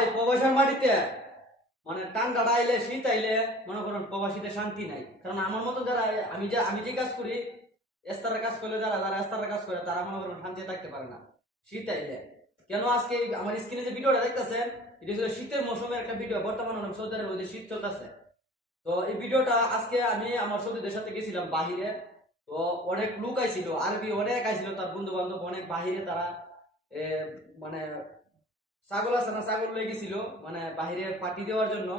ভাই, প্রবাসের মাটিতে মানে ঠান্ডাটা আইলে শীত আইলে মনে করেন প্রবাসীতে শান্তি নাই। কারণ আমার মতো যারা, আমি যে আমি যে কাজ করি এস্তারের কাজ করলে যারা যারা এস্তারের কাজ করে, তারা মনে করেন শান্তি থাকতে পারে না, শীত আইলে। কেন আজকে আমার স্ক্রিনে যে ভিডিওটা দেখতেছেন, এটা ছিল শীতের মৌসুমের একটা ভিডিও, বর্তমানে সৌদি মধ্যে শীত চলতেছে। তো এই ভিডিওটা আজকে আমি আমার সৌদিদের সাথে গেছিলাম বাহিরে, তো অনেক লোক আইছিল, আরবি অনেক আইছিল, তার বন্ধু বান্ধব অনেক বাহিরে, তারা মানে ছাগল আছে না, ছাগল লেগে লেগেছিল মানে বাহিরে পাটি দেওয়ার জন্য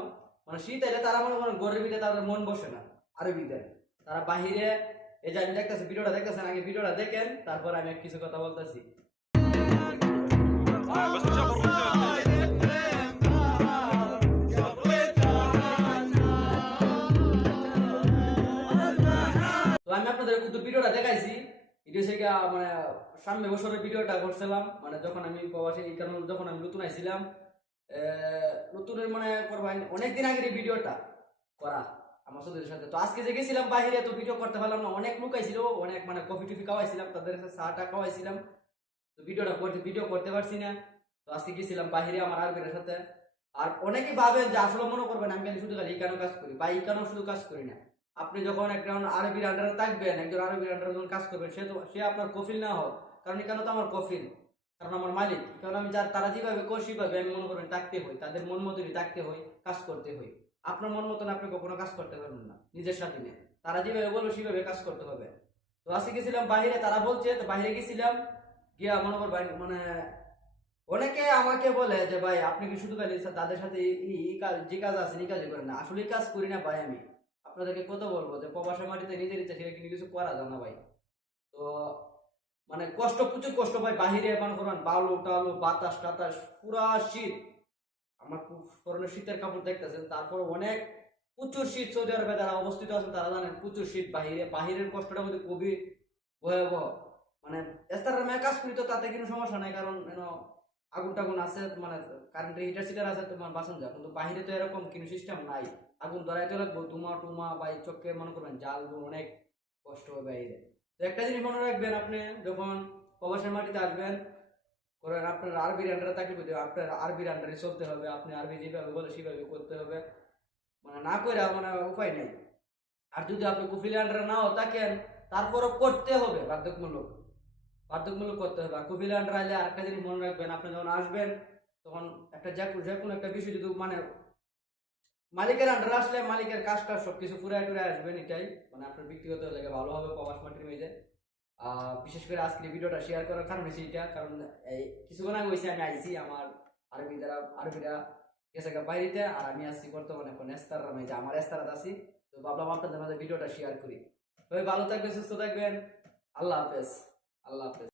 মানে শীত এলে তারা মনে করেন গরের ভিতরে তাদের মন বসে না আরও ভিতরে তারা বাহিরে এই যে আমি দেখতেছি, ভিডিওটা দেখতেছেন, আগে ভিডিওটা দেখেন, তারপর আমি কিছু কথা বলতেছি। তো আমি আপনাদের কিন্তু ভিডিওটা দেখাইছি এটা হচ্ছে মানে সামনে বছরের ভিডিওটা করছিলাম মানে যখন আমি প্রবাসী এই কারণে যখন আমি নতুন আইছিলাম আহ, নতুনের মানে করবাই অনেকদিন আগের এই ভিডিওটা করা আমার সাথে সাথে। তো আজকে যে গেছিলাম বাইরে তো ভিডিও করতে পারলাম না অনেক লোক আইছিল অনেক মানে কফি টফি খাওয়াইছিলাম তাদের সাথে চাটা খাওয়াইছিলাম। তো ভিডিওটা করতে ভিডিও করতে পারছি না। তো আজকে গেছিলাম বাইরে আমার আরবের সাথে। আর অনেকে ভাবেন যে আসলে মনে করবেন আমি খালি শুধু খালি এই কেন কাজ করি বা এই কেন শুধু কাজ করি না। আপনি যখন একজন আরবির আন্ডারে থাকবেন, একজন আরবির আন্ডারে যখন কাজ করবেন, সে তো সে আপনার কফিল না হোক, কারণ এখানে তো আমার কফিল, কারণ আমার মালিক। কারণ আমি যার তারা যেভাবে করি সেভাবে আমি মনে করেন থাকতে হই, তাদের মন মতনই থাকতে হই, কাজ করতে হই। আপনার মন মতন আপনি কখনো কাজ করতে পারবেন না, নিজের স্বাধীনে তারা যেভাবে বলবে সেভাবে কাজ করতে হবে। তো আজকে গেছিলাম বাইরে তারা বলছে, তো বাইরে গেছিলাম, গিয়া মনে কর মানে অনেকে আমাকে বলে যে, ভাই, আপনি কি শুধু তাদের সাথে কাজ যে কাজ আছে, এই কাজই করেন না। আসলে কাজ করি না ভাই আমি। আপনাদেরকে কত বলব যে প্রবাসের মাটিতে নিজের ইচ্ছা সেটা কিন্তু কিছু করা যায় না ভাই। তো মানে কষ্ট, প্রচুর কষ্ট ভাই। বাহিরে মনে করেন বালু টালু, বাতাস টাতাস, পুরা শীত। আমার পুরনো শীতের কাপড় দেখতেছেন, তারপর অনেক প্রচুর শীত সৌদি আরবে যারা অবস্থিত আছেন তারা জানেন প্রচুর শীত বাহিরে। বাহিরের কষ্টটা মধ্যে খুবই ভয়াবহ। মানে এস্তার মেয়ে কাজ করি তো তাতে কোনো সমস্যা নাই, কারণ আগুন টাগুন আছে মানে কারেন্টের হিটার সিটার আছে, তোমার বাসন যা, কিন্তু বাহিরে তো এরকম কোনো সিস্টেম নাই। আগুন ধরাইতে লাগবো, ধুমা টুমা বা চোখে মনে করবেন জাল অনেক কষ্ট হবে বাইরে তো একটা জিনিস মনে রাখবেন আপনি, যখন প্রবাসের মাটিতে আসবেন, করেন আপনার আরবির আন্ডারে থাকলে বুঝবে আপনার আরবির আন্ডারে চলতে হবে, আপনি আরবি যেভাবে বলে সেভাবে করতে হবে। মানে না করে মানে উপায় নেই। আর যদি আপনি কুফিলি আন্ডারে নাও থাকেন, তারপরও করতে হবে বাধ্যতামূলক। বাধ্যতামূলক করতে হবে। আর কুফিলি আন্ডার আইলে জিনিস মনে রাখবেন আপনি যখন আসবেন তখন একটা যে কোনো একটা বিষয় যদি মানে মালিকের আন্ডার আসলে মালিকের কাজটা সবকিছু পুরাই টুরে আসবেন এটাই। মানে আপনার ব্যক্তিগত লেগে ভালো হবে প্রবাস মাটির আহ, বিশেষ করে আজকের ভিডিওটা শেয়ার করার কারণ হচ্ছে এটা কারণ এই কিছুক্ষণ আগে হয়েছে আমি আইছি আমার আরবি দ্বারা আরবিরা গেছে বাইরেতে আর আমি আসছি বর্তমানে এখন এস্তার আমি যে আমার এস্তারাত আছি। তো ভাবলাম আপনাদের মাঝে ভিডিওটা শেয়ার করি। তবে ভালো থাকবেন সুস্থ থাকবেন। আল্লাহ হাফেজ। আল্লাহ হাফেজ।